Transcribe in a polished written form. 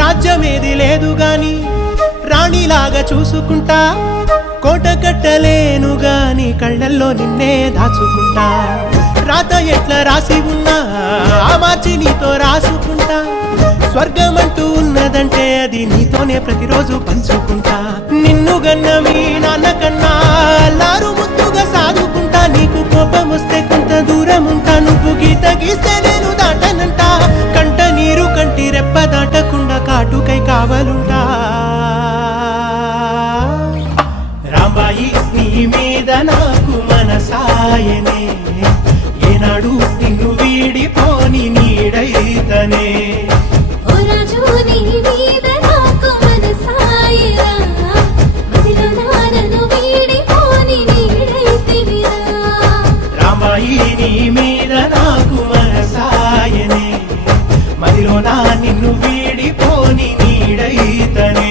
రాజ్యమేది లేదు గాని రాణిలాగా చూసుకుంటా, కోట కట్టలేను గాని కళ్ళల్లో నిన్నే దాచుకుంటా. రాత ఎట్లా రాసి ఉన్నా ఆ మార్చి నీతో రాసుకుంటా. స్వర్గమంటూ ఉన్నదంటే అది నీతోనే ప్రతిరోజు పంచుకుంటా. నిన్ను గన్న మీ నాన్న కన్నా అల్లారు ముద్దుగా సాదుకుంటా. నీకు కోపం వస్తే కొంత దూరం ఉంటా, నువ్వు గీత గీస్తే నేను దాటనంట. కంట నీరు కంటి రెప్ప దాటకుండా కాటుకై కావలుంటా. రాంబాయి నీ మీద నాకు మనసాయనే, ఏనాడు నిన్ను వీడిపోని నీడైతనే. రాంబాయి నీ మీద నాకు మనసాయనే, మదిలో నా నిన్ను వీడిపోని నీడైతనే.